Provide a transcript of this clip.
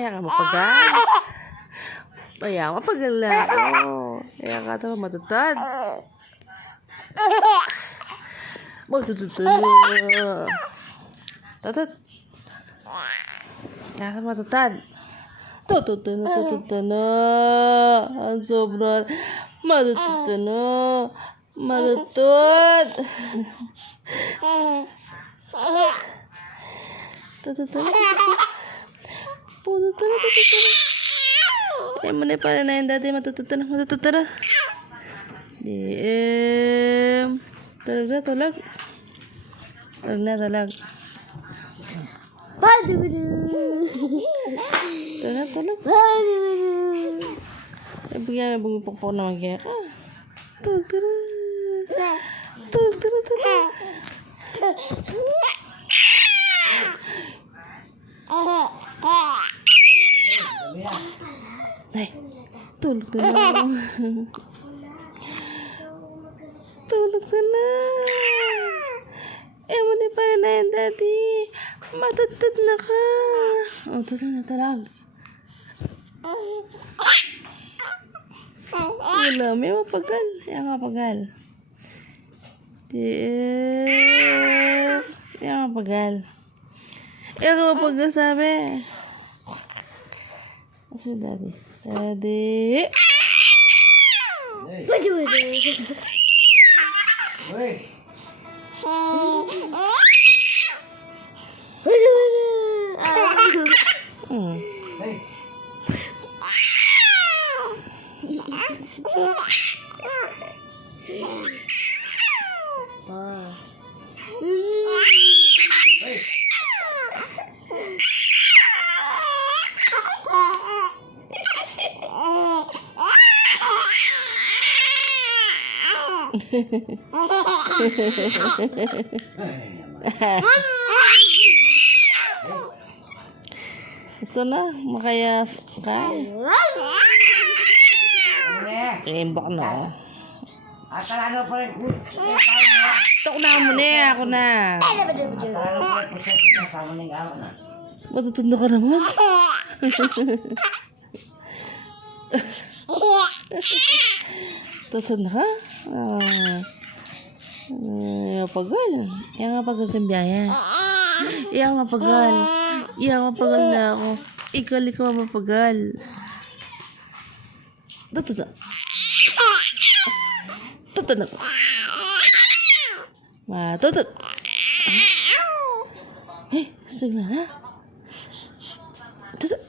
Kaya ka mapagal. Kaya mapagal na ako. Kaya ka ito matutad. Matutad na. Tutut. Kaya ka matutad. Tutut na. Ang sobrang matutut na. Matutut. Tutut na. Ay mo na pala na yung dati matutut na. Talag na. Talag na. Talag. Ay bigyan may bumipokpok na magkaya ka. Talag. Ay, tulog na lang. Tulog na lang. Mo na pala na yan, daddy. Matutod na ka. Oh, tulog na talag. Wala, may mapagal. Yan mapagal. Yan mapagal. Yan mapagal sabi. Aso daddy. Daddy. Gusto na, makaya ka. Kaimbak na. Atalano pa rin. Tok na mo na, ako na. Atalano pa rin po siya kasama ng ako na. Matutundo ka naman. Tutun ka? Mapagal. Yang mapagal ng biyaya. Yang mapagal. Yang mapagal na ako. Ikaw mapagal. Tutun na. Tutun na. Matutut. Eh, sigla na. Tutun.